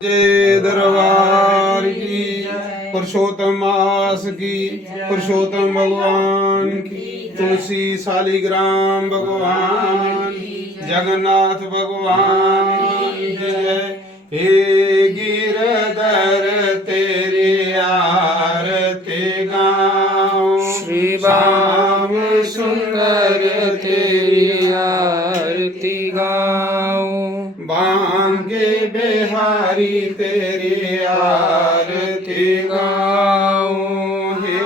जय दरबार की, पुरुषोत्तम मास की, पुरुषोत्तम भगवान की, तुलसी शालिग्राम भगवान, जगन्नाथ भगवान की जय। हे गिरधर तेरी आरती गाऊं, श्री श्याम सुंदर तेरी आरती गाऊं, बांके बिहारी तेरी आरती गाऊं, हे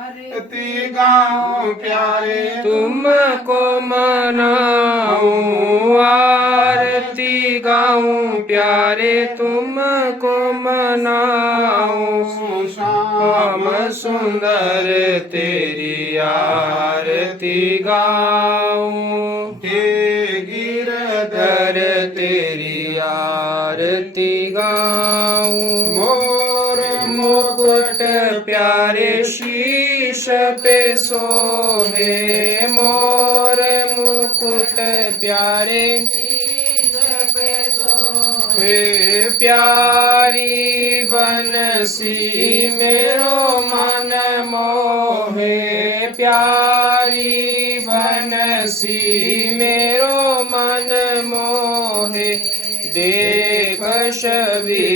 आरती गाऊं प्यारे तुमको मनाऊं, आरती गाऊं प्यारे तुमको मनाऊं, श्याम सुंदर तेरी आरती गाऊं, हे गिरधर तेरी आरती गाऊं, मोर मुकुट प्यारे शीश पे सोहे, मोर मुकुट प्यारे शीश पे सोहे, प्यारी बनसी मेरो मन मोहे, प्यारी बनसी मेरो मन मोहे, देख छवि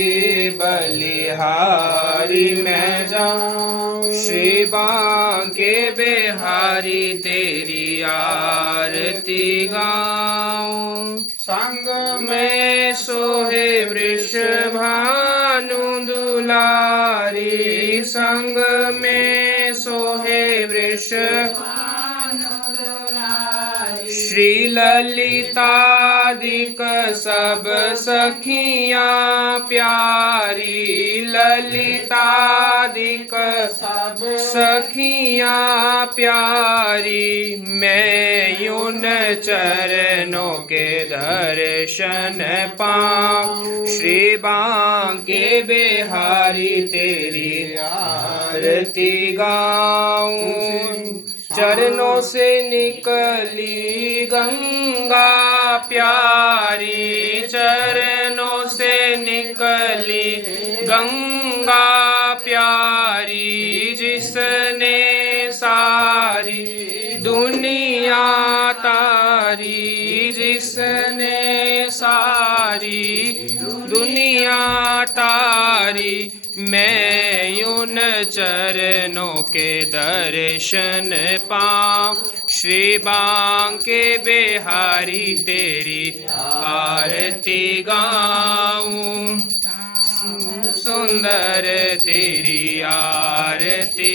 बलिहारी मैं जाऊं, श्री बांके बिहारी तेरी आरती गाऊं, संग में सोहे वृषभानु दुलारी, संग में सोहे वृषभानु दुलारी, श्री ललितादिक सब सखियां प्यारी, ललितादिक सब सखियां प्यारी, मैं उन चरणों के दर्शन पाऊं, श्री बांके बिहारी तेरी आरती गाऊं, चरणों से निकली गंगा प्यारी, चरणों से निकली गंगा प्यारी, जिसने सारी दुनिया तारी, जिसने सारी दुनिया तारी, मैं उन चरणों के दर्शन पाऊं, श्री बांके बिहारी तेरी आरती गाऊं, सुंदर तेरी आरती,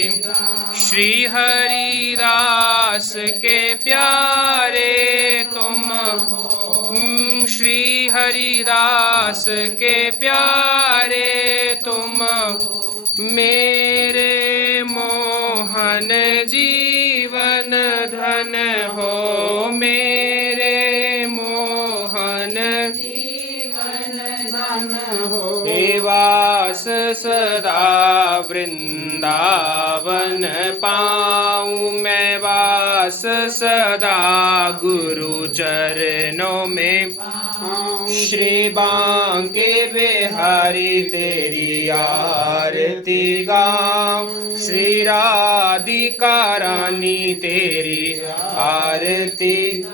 श्री हरिदास के प्यारे तुम, श्री हरिदास के प्यारे तुम, मेरे मोहन जीवन धन हो, मेरे मोहन जीवन धन हो, हे वास सदा वृंदावन पाऊं, मैं वास सदा गुरु चरणों में, श्री बांके बिहारी तेरी आरती गाऊं, श्री राधिका रानी तेरी आरती,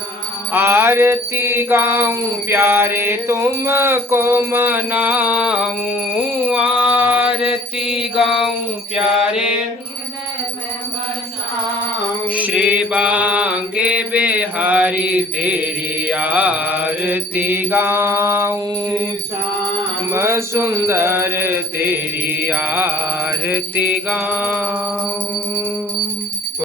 आरती गाऊं प्यारे तुमको मनाऊं, आरती गाऊं प्यारे श्री बांके बिहारी तेरी आरती गाऊं, श्याम सुंदर तेरी आरती गाऊं।